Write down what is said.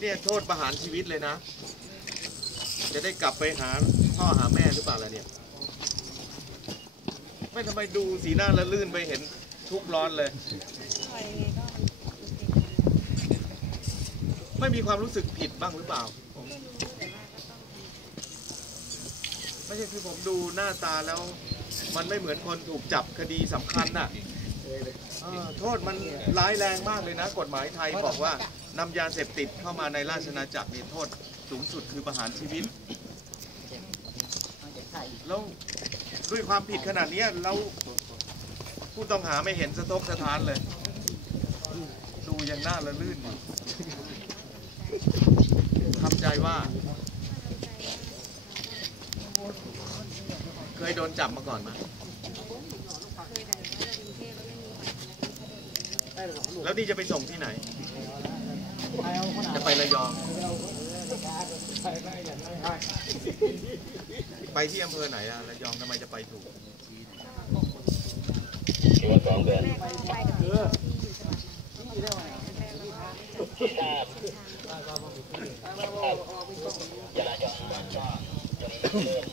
เนี่ยโทษประหารชีวิตเลยนะ จะได้กลับไปหาพ่อหาแม่หรือเปล่าล่ะเนี่ย ไม่ทำไมดูสีหน้าละลื่นไปเห็นทุกข์ร้อนเลย ไม่มีความรู้สึกผิดบ้างหรือเปล่า ไม่ใช่คือผมดูหน้าตาแล้ว มันไม่เหมือนคนถูกจับคดีสำคัญน่ะ โทษมันร้ายแรงมากเลยนะ กฎหมายไทยบอกว่านำยาเสพติดเข้ามาในราชอาณาจักรเนี่ยโทษสูงสุดคือประหารชีวิต แล้วด้วยความผิดขนาดเนี้ยแล้วผู้ต้องหาไม่เห็นสะทกสะท้านเลย ดูยังหน้าละลื่นอยู่ทำใจว่า เคยโดนจับมาก่อนไหมเคย แต่ว่าเรากรุงเทพแล้วไม่มีบัตรแล้วนี่จะไปส่งที่ไหน จะไประยอง ไปที่อำเภอไหนอะระยองทำไมจะไปถูกคิดว่าสองเดือนแม่ก็ไปกับพี่ที่อยู่จังหวัดนั้นแม่แล้วก็จับเส้นทางจราจรมันก็จะมีเริ่ม